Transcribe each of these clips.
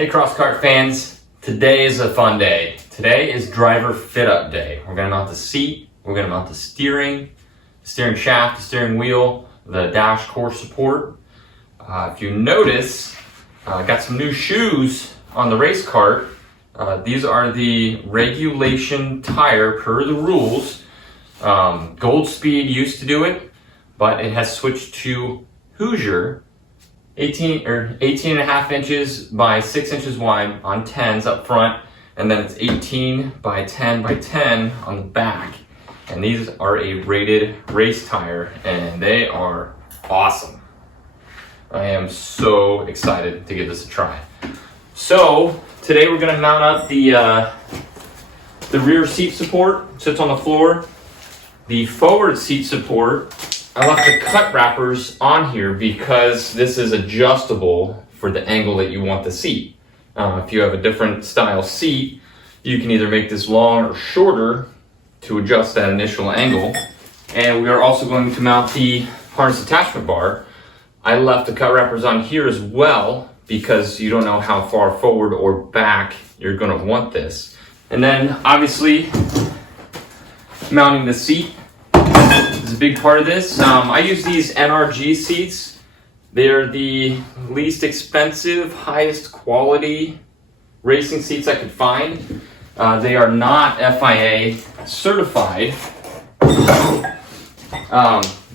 Hey Crosskart fans, today is a fun day. Today is driver fit up day. We're gonna mount the seat, we're gonna mount the steering shaft, the steering wheel, the dash core support. If you notice, I got some new shoes on the race cart. These are the regulation tire per the rules. Gold Speed used to do it, but it has switched to Hoosier. 18 and a half inches by 6 inches wide on 10s up front, and then it's 18 by 10 by 10 on the back. And these are a rated race tire, and they are awesome. I am so excited to give this a try. So today we're going to mount up the rear seat support. Sits on the floor. The forward seat support, I left the cut wrappers on here because this is adjustable for the angle that you want the seat. If you have a different style seat, you can either make this long or shorter to adjust that initial angle. And we are also going to mount the harness attachment bar. I left the cut wrappers on here as well because you don't know how far forward or back you're going to want this. And then obviously mounting the seat is a big part of this. I use these NRG seats. They're the least expensive, highest quality racing seats I could find. They are not FIA certified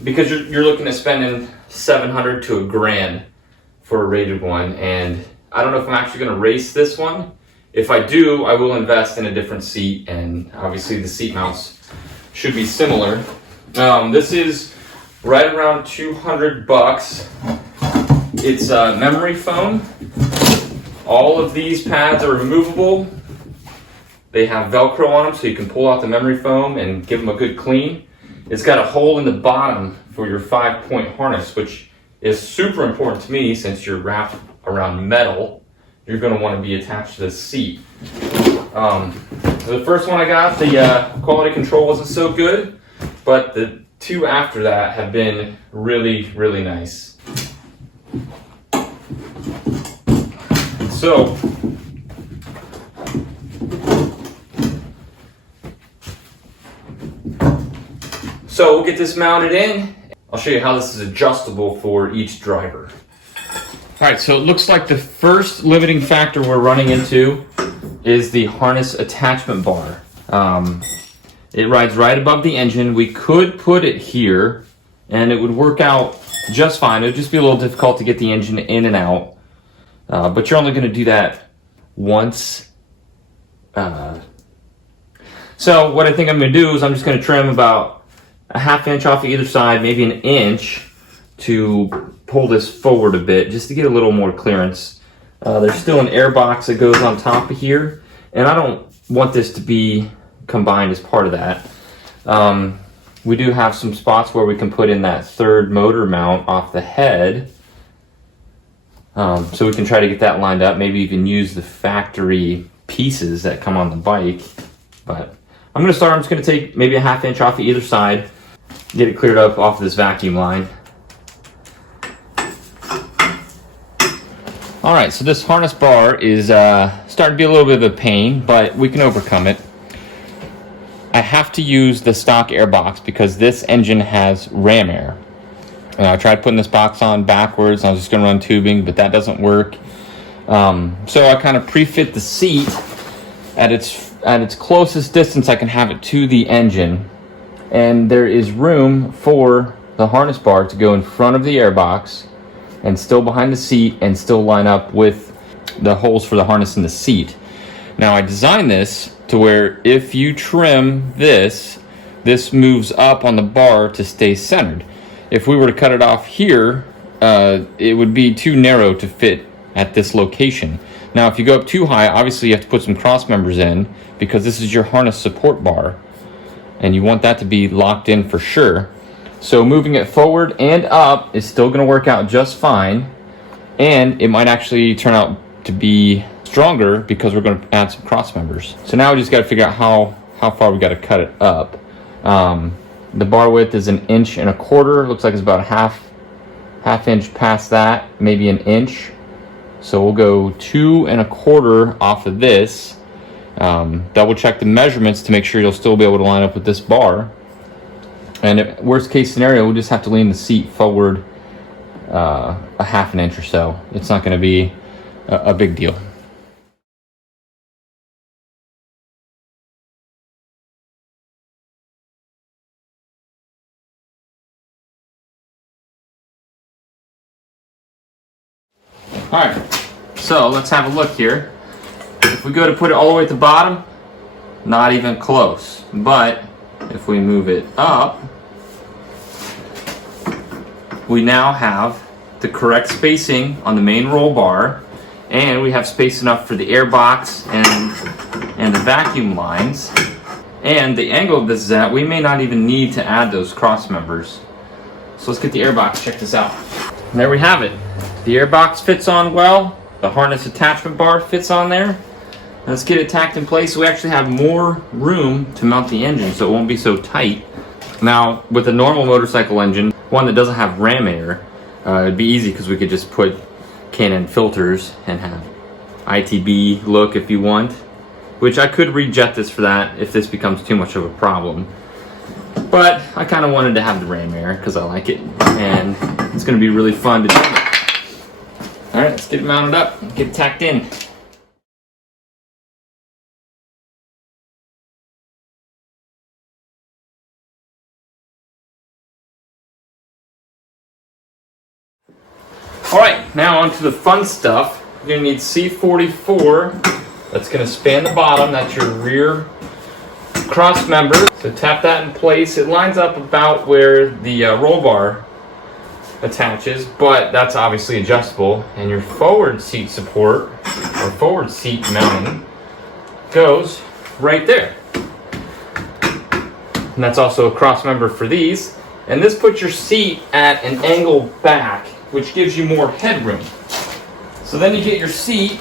because you're looking at spending $700 to $1,000 for a rated one, and I don't know if I'm actually going to race this one. If I do, I will invest in a different seat, and obviously the seat mounts should be similar. This is right around $200. It's memory foam. All of these pads are removable. They have Velcro on them so you can pull out the memory foam and give them a good clean. It's got a hole in the bottom for your 5-point harness, which is super important to me since you're wrapped around metal. You're going to want to be attached to the seat. The first one I got, the quality control wasn't so good, but the two after that have been really, really nice. So we'll get this mounted in. I'll show you how this is adjustable for each driver. All right, so it looks like the first limiting factor we're running into is the harness attachment bar. It rides right above the engine. We could put it here and it would work out just fine. It would just be a little difficult to get the engine in and out. But you're only going to do that once. So what I think I'm going to do is I'm just going to trim about a ½ inch off of either side, maybe an inch, to pull this forward a bit just to get a little more clearance. There's still an air box that goes on top of here, and I don't want this to be combined as part of that. We do have some spots where we can put in that third motor mount off the head, so we can try to get that lined up, maybe even use the factory pieces that come on the bike. But I'm going to take maybe a ½ inch off of either side, get it cleared up off of this vacuum line. All right, so this harness bar is starting to be a little bit of a pain, but we can overcome it. I have to use the stock air box because this engine has ram air. And I tried putting this box on backwards, and I was just going to run tubing, but that doesn't work. So I kind of pre-fit the seat at its closest distance I can have it to the engine, and there is room for the harness bar to go in front of the air box and still behind the seat and still line up with the holes for the harness in the seat. Now I designed this to where if you trim this moves up on the bar to stay centered. If we were to cut it off here, it would be too narrow to fit at this location. Now if you go up too high, obviously you have to put some cross members in because this is your harness support bar and you want that to be locked in for sure. So moving it forward and up is still going to work out just fine, and it might actually turn out to be stronger because we're going to add some cross members. So now we just got to figure out how far we got to cut it up. The bar width is 1.25 inches. Looks like it's about a half inch past that, maybe an inch. So we'll go 2 1/4 off of this. Double check the measurements to make sure you'll still be able to line up with this bar. And worst case scenario, we'll just have to lean the seat forward a 1/2 inch or so. It's not going to be a big deal. All right, so let's have a look here. If we go to put it all the way at the bottom, not even close. But if we move it up, we now have the correct spacing on the main roll bar, and we have space enough for the air box and the vacuum lines. And the angle of this is at, we may not even need to add those cross members. So let's get the air box, check this out. And there we have it. The air box fits on well, the harness attachment bar fits on there. Let's get it tacked in place so we actually have more room to mount the engine so it won't be so tight. Now, with a normal motorcycle engine, one that doesn't have ram air, it'd be easy because we could just put Canon filters and have ITB look if you want, which I could rejet this for that if this becomes too much of a problem. But I kind of wanted to have the ram air because I like it, and it's going to be really fun to do it. All right, let's get it mounted up, get it tacked in. All right, now on to the fun stuff. You're gonna need C44. That's gonna span the bottom. That's your rear cross member. So tap that in place. It lines up about where the roll bar attaches, but that's obviously adjustable. And your forward seat support, or forward seat mounting, goes right there. And that's also a cross member for these. And this puts your seat at an angle back, which gives you more headroom. So then you get your seat,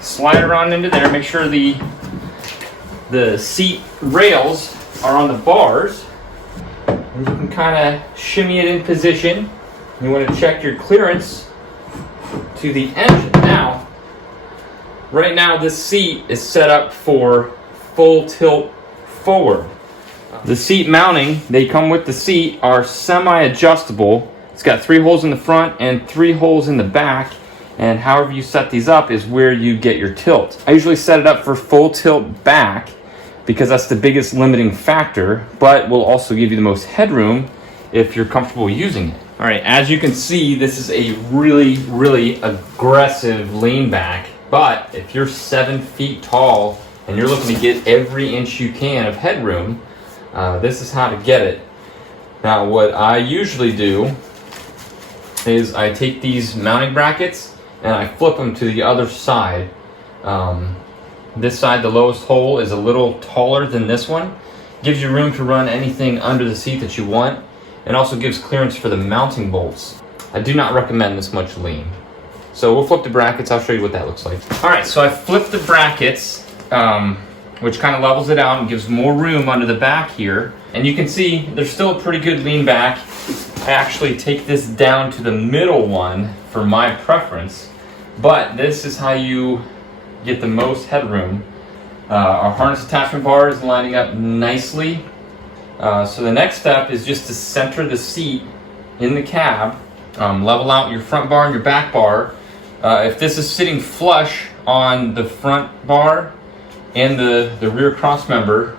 slide it on into there, make sure the seat rails are on the bars, and you can kind of shimmy it in position. You want to check your clearance to the engine. Now, right now this seat is set up for full tilt forward. The seat mounting, they come with the seat, are semi-adjustable. It's got 3 holes in the front and 3 holes in the back, and however you set these up is where you get your tilt. I usually set it up for full tilt back because that's the biggest limiting factor, but will also give you the most headroom if you're comfortable using it. All right, as you can see, this is a really, really aggressive lean back, but if you're 7 feet tall and you're looking to get every inch you can of headroom, this is how to get it. Now, what I usually do is I take these mounting brackets and I flip them to the other side. This side, the lowest hole, is a little taller than this one. Gives you room to run anything under the seat that you want, and also gives clearance for the mounting bolts. I do not recommend this much lean. So we'll flip the brackets, I'll show you what that looks like. All right, so I flipped the brackets, which kind of levels it out and gives more room under the back here. And you can see there's still a pretty good lean back. I actually take this down to the middle one for my preference, but this is how you get the most headroom. Our harness attachment bar is lining up nicely. So the next step is just to center the seat in the cab, level out your front bar and your back bar. If this is sitting flush on the front bar and the rear cross member,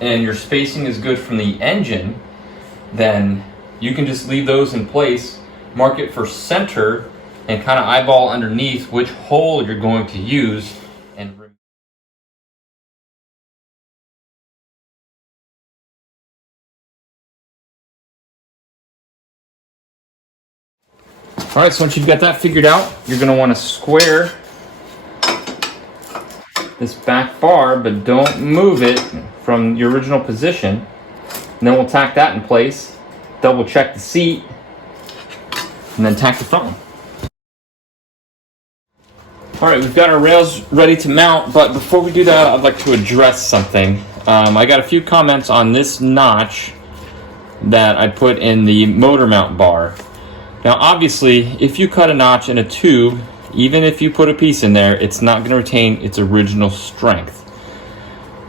and your spacing is good from the engine, then you can just leave those in place, mark it for center, and kind of eyeball underneath which hole you're going to use. And all right, so once you've got that figured out, you're going to want to square this back bar, but don't move it from your original position. And then we'll tack that in place, double check the seat, and then tack the front one. All right, we've got our rails ready to mount, but before we do that, I'd like to address something. I got a few comments on this notch that I put in the motor mount bar. Now obviously, if you cut a notch in a tube, even if you put a piece in there, it's not going to retain its original strength.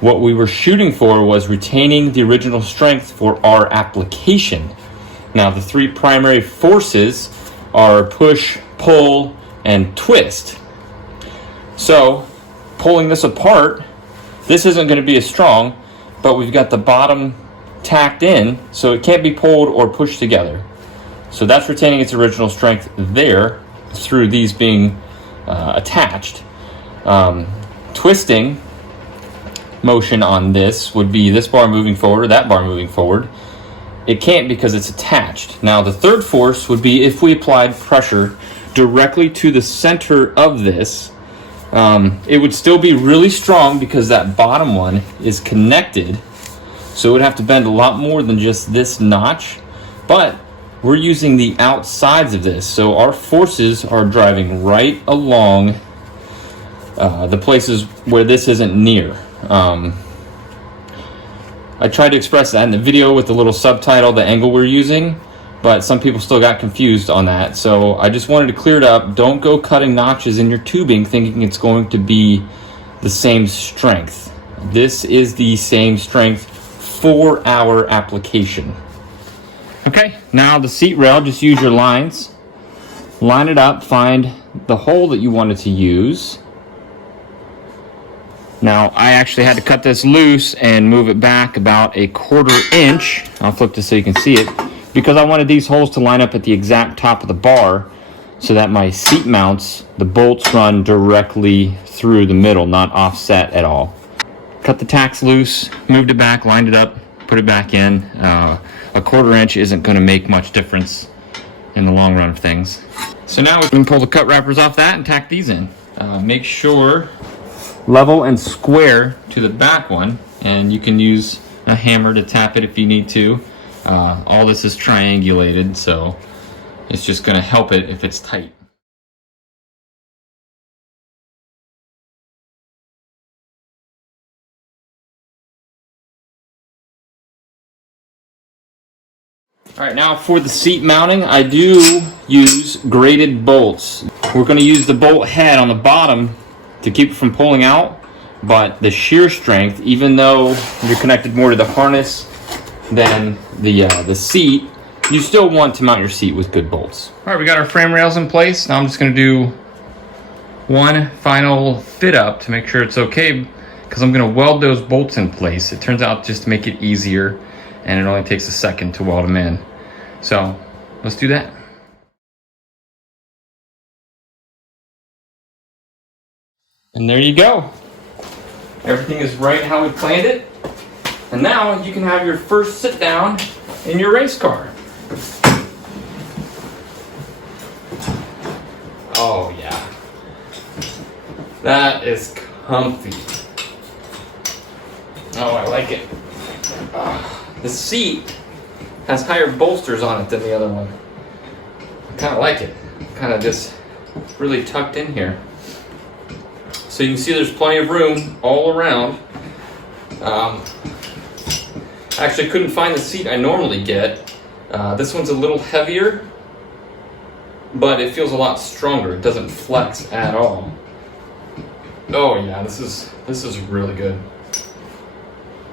What we were shooting for was retaining the original strength for our application. Now the three primary forces are push, pull, and twist. So pulling this apart, this isn't going to be as strong, but we've got the bottom tacked in, so it can't be pulled or pushed together. So that's retaining its original strength there through these being attached. Twisting motion on this would be this bar moving forward or that bar moving forward. It can't because it's attached. Now the third force would be if we applied pressure directly to the center of this. It would still be really strong because that bottom one is connected. So it would have to bend a lot more than just this notch. But we're using the outsides of this. So our forces are driving right along the places where this isn't near. I tried to express that in the video with the little subtitle, the angle we're using, but some people still got confused on that. So I just wanted to clear it up. Don't go cutting notches in your tubing thinking it's going to be the same strength. This is the same strength for our application. Okay, now the seat rail, just use your lines. Line it up, find the hole that you wanted to use. Now, I actually had to cut this loose and move it back about 1/4 inch. I'll flip this so you can see it, because I wanted these holes to line up at the exact top of the bar so that my seat mounts, the bolts run directly through the middle, not offset at all. Cut the tacks loose, moved it back, lined it up, put it back in. 1/4 inch isn't going to make much difference in the long run of things. So now we can pull the cut wrappers off that and tack these in. Make sure level and square to the back one, and you can use a hammer to tap it if you need to. All this is triangulated, so it's just going to help it if it's tight. All right, now for the seat mounting, I do use braided bolts. We're going to use the bolt head on the bottom to keep it from pulling out, but the shear strength, even though you're connected more to the harness than the seat, you still want to mount your seat with good bolts. All right, we got our frame rails in place. Now I'm just going to do one final fit up to make sure it's okay, because I'm going to weld those bolts in place. It turns out just to make it easier, and it only takes a second to weld them in. So let's do that. And there you go. Everything is right how we planned it. And now you can have your first sit down in your race car. Oh yeah. That is comfy. Oh, I like it. The seat has higher bolsters on it than the other one. I kind of like it. Kind of just really tucked in here. So you can see there's plenty of room all around. Actually couldn't find the seat I normally get. This one's a little heavier, but it feels a lot stronger. It doesn't flex at all. Oh yeah, this is really good.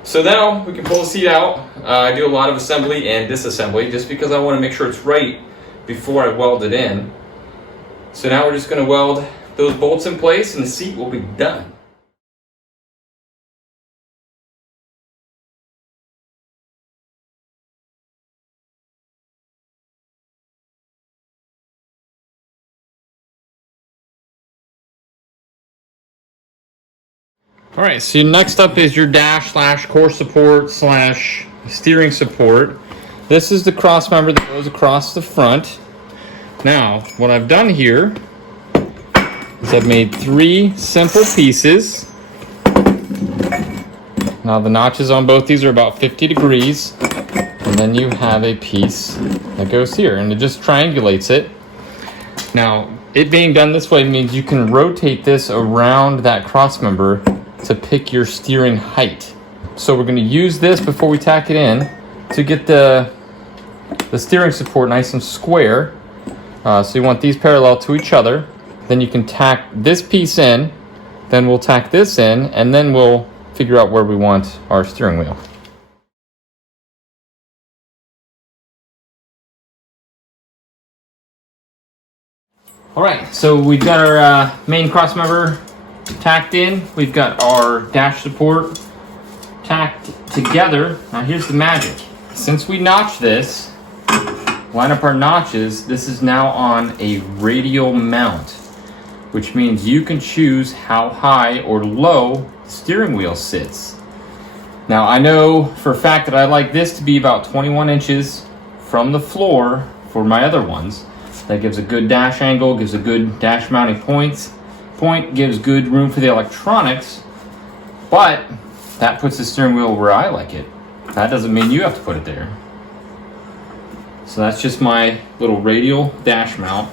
So now we can pull the seat out. I do a lot of assembly and disassembly just because I want to make sure it's right before I weld it in. So now we're just going to weld those bolts in place and the seat will be done. All right, so next up is your dash / core support / steering support. This is the cross member that goes across the front. Now, what I've done here is I've made 3 simple pieces. Now the notches on both these are about 50 degrees, and then you have a piece that goes here, and it just triangulates it. Now, it being done this way means you can rotate this around that cross member to pick your steering height. So we're going to use this before we tack it in to get the steering support nice and square. So you want these parallel to each other. Then you can tack this piece in, then we'll tack this in, and then we'll figure out where we want our steering wheel. All right, so we've got our main cross member tacked in. We've got our dash support tacked together. Now here's the magic. Since we notch this, line up our notches, this is now on a radial mount, which means you can choose how high or low the steering wheel sits. Now I know for a fact that I like this to be about 21 inches from the floor for my other ones. That gives a good dash angle, gives a good dash mounting point, gives good room for the electronics, but that puts the steering wheel where I like it. That doesn't mean you have to put it there. So that's just my little radial dash mount.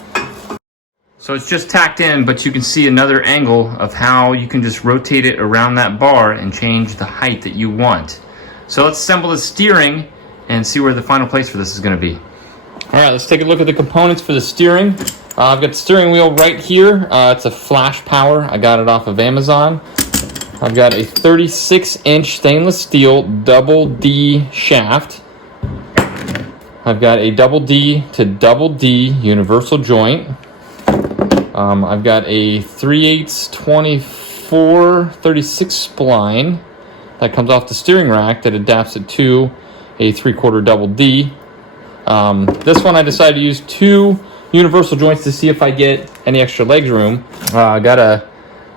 So it's just tacked in, but you can see another angle of how you can just rotate it around that bar and change the height that you want. So let's assemble the steering and see where the final place for this is going to be. All right, let's take a look at the components for the steering. I've got the steering wheel right here. It's a Flash Power. I got it off of Amazon. I've got a 36-inch stainless steel double D shaft. I've got a double D to double D universal joint. I've got a 3/8 24 36 spline that comes off the steering rack that adapts it to a 3/4 double D. This one I decided to use 2 universal joints to see if I get any extra leg room. I got a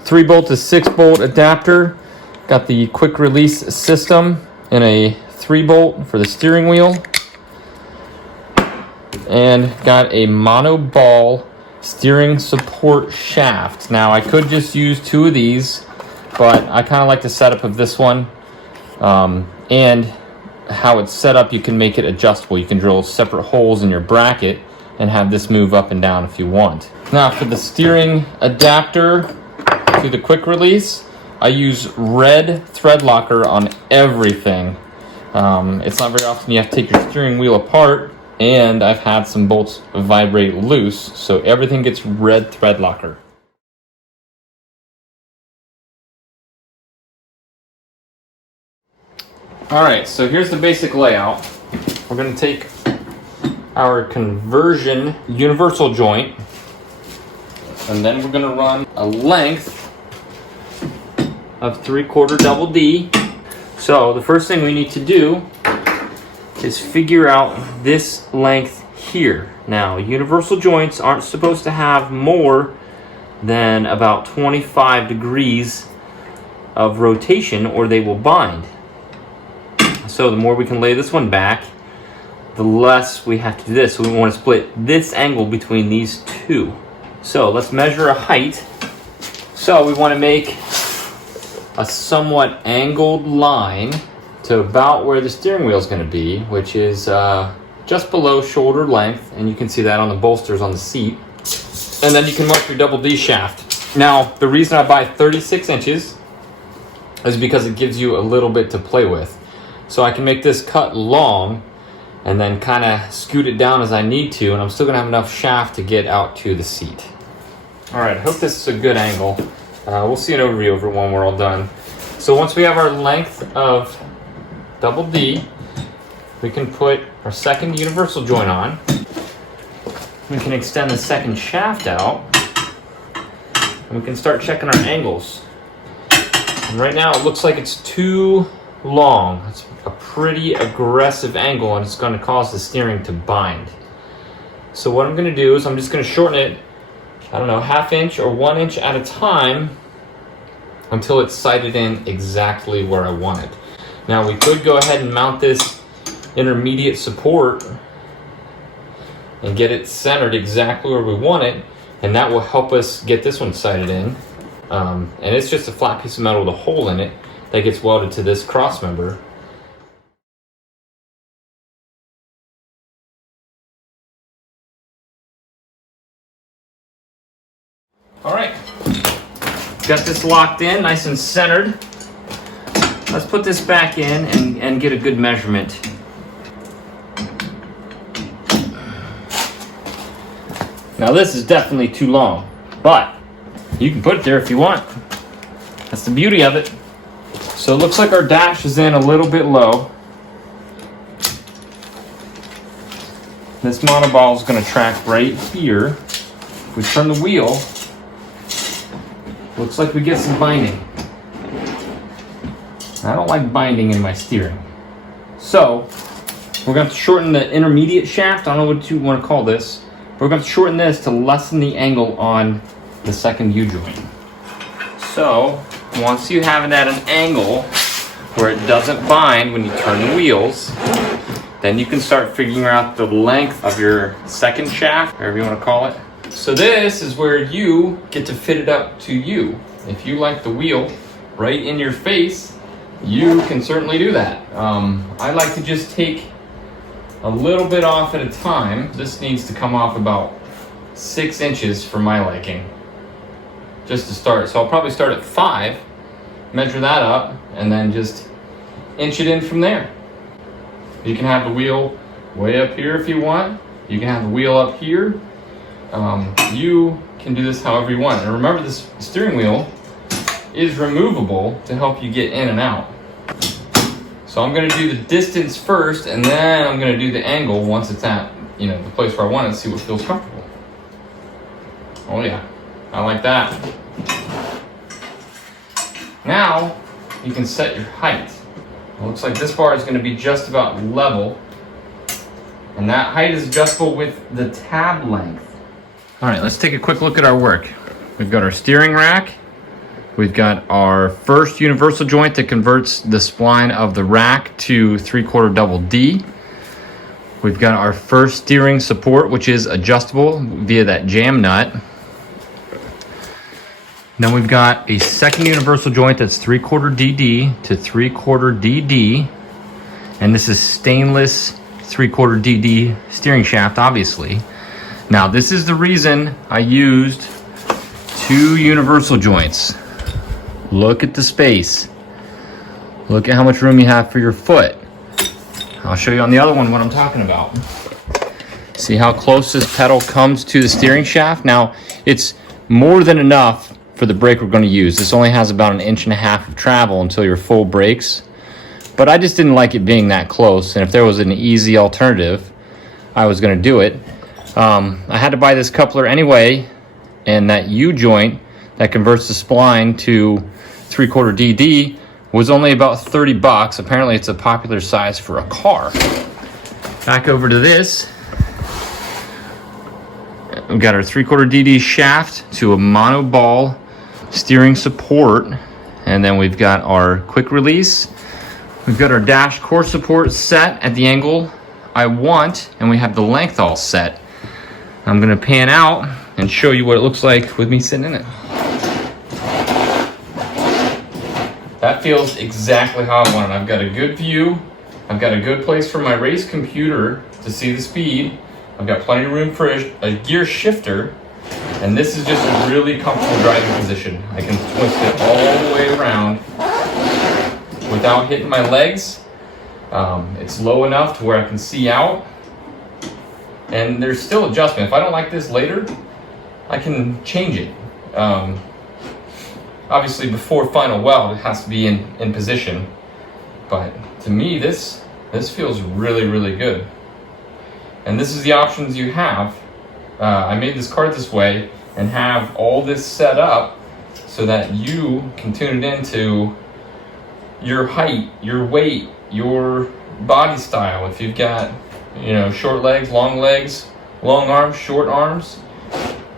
3-bolt to 6-bolt adapter. Got the quick release system in a 3-bolt for the steering wheel. And got a mono ball steering support shaft. Now I could just use 2 of these, but I kind of like the setup of this one. And how it's set up, you can make it adjustable. You can drill separate holes in your bracket and have this move up and down if you want. Now for the steering adapter to the quick release, I use red thread locker on everything. It's not very often you have to take your steering wheel apart, and I've had some bolts vibrate loose, so everything gets red thread locker. Alright, so here's the basic layout. We're going to take our conversion universal joint, and then we're going to run a length of 3/4 double D. So the first thing we need to do is figure out this length here. Now, universal joints aren't supposed to have more than about 25 degrees of rotation or they will bind. So the more we can lay this one back, the less we have to do this. So we want to split this angle between these two. So let's measure a height. So we want to make a somewhat angled line to about where the steering wheel is going to be, which is just below shoulder length, and you can see that on the bolsters on the seat. And then you can mark your double D shaft. Now, the reason I buy 36 inches is because it gives you a little bit to play with. So I can make this cut long and then kind of scoot it down as I need to, and I'm still going to have enough shaft to get out to the seat. All right, I hope this is a good angle. We'll see an overview of it when we're all done. So once we have our length of double D, we can put our second universal joint on. We can extend the second shaft out, and we can start checking our angles. And right now it looks like it's too long. It's a pretty aggressive angle, and it's going to cause the steering to bind. So what I'm going to do is I'm just going to shorten it, I don't know, 1/2 inch or 1 inch at a time until it's sighted in exactly where I want it. Now we could go ahead and mount this intermediate support and get it centered exactly where we want it, and that will help us get this one sighted in. And it's just a flat piece of metal with a hole in it that gets welded to this cross member. All right, got this locked in, nice and centered. Let's put this back in and get a good measurement. Now this is definitely too long, but you can put it there if you want. That's the beauty of it. So it looks like our dash is in a little bit low. This monoball is going to track right here. If we turn the wheel, looks like we get some binding. I don't like binding in my steering. So we're going to shorten the intermediate shaft. I don't know what you want to call this. We're going to shorten this to lessen the angle on the second U-joint. So once you have it at an angle where it doesn't bind when you turn the wheels, then you can start figuring out the length of your second shaft, whatever you want to call it. So this is where you get to fit it up to you. If you like the wheel right in your face, you can certainly do that. I like to just take a little bit off at a time. This needs to come off about 6 inches for my liking, just to start. So I'll probably start at 5, measure that up, and then just inch it in from there. You can have the wheel way up here if you want. You can have the wheel up here. You can do this however you want. And remember, this steering wheel is removable to help you get in and out. So I'm going to do the distance first, and then I'm going to do the angle once it's at, you know, the place where I want it, to see what feels comfortable. Oh yeah, I like that. Now you can set your height. It looks like this bar is going to be just about level, and that height is adjustable with the tab length. All right, let's take a quick look at our work. We've got our steering rack. We've got our first universal joint that converts the spline of the rack to 3/4 double D. We've got our first steering support, which is adjustable via that jam nut. Then we've got a second universal joint that's 3/4 DD to 3/4 DD. And this is stainless 3/4 DD steering shaft, obviously. Now this is the reason I used 2 universal joints. Look at the space. Look at how much room you have for your foot. I'll show you on the other one what I'm talking about. See how close this pedal comes to the steering shaft? Now, it's more than enough for the brake we're going to use. This only has about 1.5 inches of travel until your full brakes. But I just didn't like it being that close, and if there was an easy alternative, I was going to do it. I had to buy this coupler anyway, and that U-joint that converts the spline to 3/4 DD was only about 30 bucks. Apparently it's a popular size for a car. Back over to this. We've got our 3/4 DD shaft to a monoball steering support. And then we've got our quick release. We've got our dash core support set at the angle I want, and we have the length all set. I'm gonna pan out and show you what it looks like with me sitting in it. That feels exactly how I want it. I've got a good view. I've got a good place for my race computer to see the speed. I've got plenty of room for a gear shifter. And this is just a really comfortable driving position. I can twist it all the way around without hitting my legs. It's low enough to where I can see out. And there's still adjustment. If I don't like this later, I can change it. Obviously, before final weld, it has to be in position. But to me, this feels really, really good. And this is the options you have. I made this cart this way and have all this set up so that you can tune it into your height, your weight, your body style. If you've got, you know, short legs, long arms, short arms,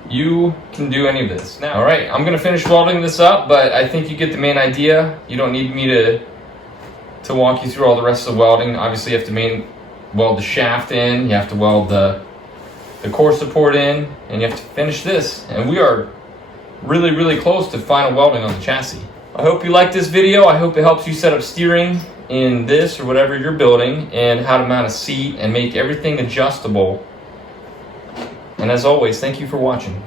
you can do any of this. Now, all right, I'm gonna finish welding this up, but I think you get the main idea. You don't need me to walk you through all the rest of the welding. Obviously, you have to weld the shaft in, you have to weld the core support in, and you have to finish this. And we are really, really close to final welding on the chassis. I hope you like this video. I hope it helps you set up steering in this or whatever you're building, and how to mount a seat and make everything adjustable. And as always, thank you for watching.